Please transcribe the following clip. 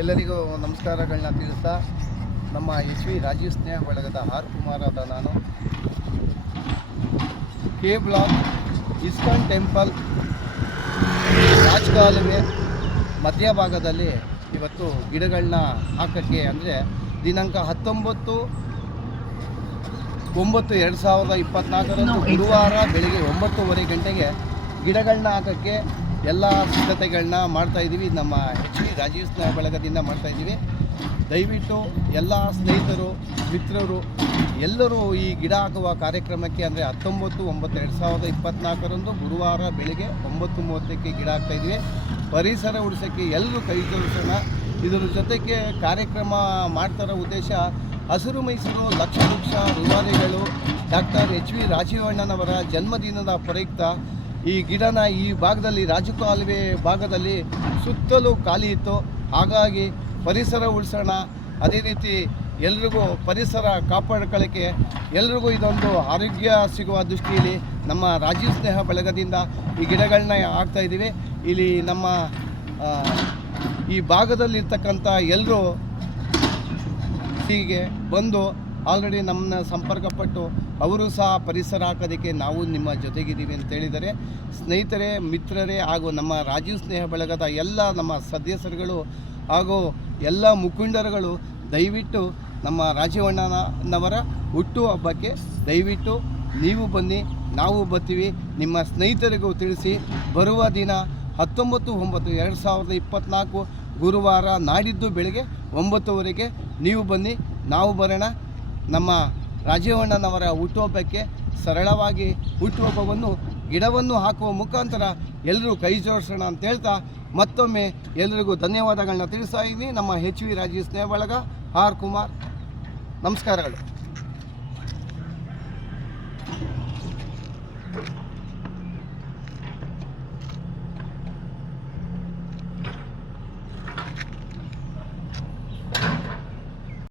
ಎಲ್ಲರಿಗೂ ನಮಸ್ಕಾರಗಳನ್ನ ತಿಳಿಸ್ತಾ ನಮ್ಮ ಎಚ್ ವಿ ರಾಜೀವ್ ಸ್ನೇಹ ಬಳಗದ ಆರ್ ಕುಮಾರ್ ಆದ ನಾನು ಕೆ ಬ್ಲಾಕ್ ಇಸ್ಕಾನ್ ಟೆಂಪಲ್ ರಾಜಕಾಲುವೆ ಮಧ್ಯಭಾಗದಲ್ಲಿ ಇವತ್ತು ಗಿಡಗಳನ್ನ ಹಾಕೋಕ್ಕೆ ಅಂದರೆ ದಿನಾಂಕ 19/9/2024 ಗುರುವಾರ ಬೆಳಿಗ್ಗೆ 9:30 ಗಂಟೆಗೆ ಗಿಡಗಳನ್ನ ಹಾಕೋಕ್ಕೆ ಎಲ್ಲ ಸಿದ್ಧತೆಗಳನ್ನ ಮಾಡ್ತಾಯಿದ್ದೀವಿ. ನಮ್ಮ ಎಚ್ ವಿ ರಾಜೀವ್ ಸ್ನೇಹ ಬಳಗದಿಂದ ಮಾಡ್ತಾಯಿದ್ದೀವಿ. ದಯವಿಟ್ಟು ಎಲ್ಲ ಸ್ನೇಹಿತರು ಮಿತ್ರರು ಎಲ್ಲರೂ ಈ ಗಿಡ ಹಾಕುವ ಕಾರ್ಯಕ್ರಮಕ್ಕೆ ಅಂದರೆ 19/9/2024 ಗುರುವಾರ ಬೆಳಿಗ್ಗೆ 9:30ಕ್ಕೆ ಗಿಡ ಹಾಕ್ತಾಯಿದ್ದೀವಿ. ಪರಿಸರ ಉಳಿಸೋಕ್ಕೆ ಎಲ್ಲರೂ ಕೈ ಜೋಡಿಸೋಣ. ಇದರ ಜೊತೆಗೆ ಕಾರ್ಯಕ್ರಮ ಮಾಡ್ತಾರೋ ಉದ್ದೇಶ ಹಸಿರು ಮೈಸೂರು ಲಕ್ಷ ರೂವಾರಿಗಳು ಡಾಕ್ಟರ್ ಎಚ್ ವಿ ರಾಜೀವಣ್ಣನವರ ಜನ್ಮದಿನದ ಪ್ರಯುಕ್ತ ಈ ಗಿಡನ ಈ ಭಾಗದಲ್ಲಿ ರಾಜಕಾಲುವೆ ಭಾಗದಲ್ಲಿ ಸುತ್ತಲೂ ಖಾಲಿ ಇತ್ತು. ಹಾಗಾಗಿ ಪರಿಸರ ಉಳಿಸೋಣ, ಅದೇ ರೀತಿ ಎಲ್ರಿಗೂ ಪರಿಸರ ಕಾಪಾಡ್ಕೊಳ್ಳೋಕ್ಕೆ ಎಲ್ರಿಗೂ ಇದೊಂದು ಆರೋಗ್ಯ ಸಿಗುವ ದೃಷ್ಟಿಯಲ್ಲಿ ನಮ್ಮ ರಾಜೀವ್ ಸ್ನೇಹ ಬಳಗದಿಂದ ಈ ಗಿಡಗಳನ್ನ ಹಾಕ್ತಾಯಿದ್ದೀವಿ. ಇಲ್ಲಿ ನಮ್ಮ ಈ ಭಾಗದಲ್ಲಿರ್ತಕ್ಕಂಥ ಎಲ್ಲರೂ ಹೀಗೆ ಬಂದು ಆಲ್ರೆಡಿ ನಮ್ಮನ್ನ ಸಂಪರ್ಕಪಟ್ಟು ಅವರು ಸಹ ಪರಿಸರ ಹಾಕೋದಕ್ಕೆ ನಾವು ನಿಮ್ಮ ಜೊತೆಗಿದ್ದೀವಿ ಅಂತ ಹೇಳಿದರೆ, ಸ್ನೇಹಿತರೆ ಮಿತ್ರರೇ ಹಾಗೂ ನಮ್ಮ ರಾಜೀವ್ ಸ್ನೇಹ ಬಳಗದ ಎಲ್ಲ ನಮ್ಮ ಸದಸ್ಯರುಗಳು ಹಾಗೂ ಎಲ್ಲ ಮುಖಂಡರುಗಳು ದಯವಿಟ್ಟು ನಮ್ಮ ರಾಜೀವಣ್ಣನವರ ಹುಟ್ಟುಹಬ್ಬಕ್ಕೆ ದಯವಿಟ್ಟು ನೀವು ಬನ್ನಿ, ನಾವು ಬರ್ತೀವಿ. ನಿಮ್ಮ ಸ್ನೇಹಿತರಿಗೂ ತಿಳಿಸಿ. ಬರುವ ದಿನ 19/9/2024 ಗುರುವಾರ ನಾಡಿದ್ದು ಬೆಳಗ್ಗೆ 9:00 ನೀವು ಬನ್ನಿ, ನಾವು ಬರೋಣ. ನಮ್ಮ ರಾಜೀವಣ್ಣನವರ ಹುಟ್ಟುಹಬ್ಬಕ್ಕೆ ಸರಳವಾಗಿ ಹುಟ್ಟುಹಬ್ಬವನ್ನು ಗಿಡವನ್ನು ಹಾಕುವ ಮುಖಾಂತರ ಎಲ್ಲರೂ ಕೈ ಜೋಡಿಸೋಣ ಅಂತ ಹೇಳ್ತಾ ಮತ್ತೊಮ್ಮೆ ಎಲ್ಲರಿಗೂ ಧನ್ಯವಾದಗಳನ್ನ ತಿಳಿಸ್ತಾ ಇದ್ದೀನಿ. ನಮ್ಮ ಎಚ್ ವಿ ರಾಜೀವ್ ಸ್ನೇಹ ಬಳಗ ಆರ್ ಕುಮಾರ್. ನಮಸ್ಕಾರಗಳು.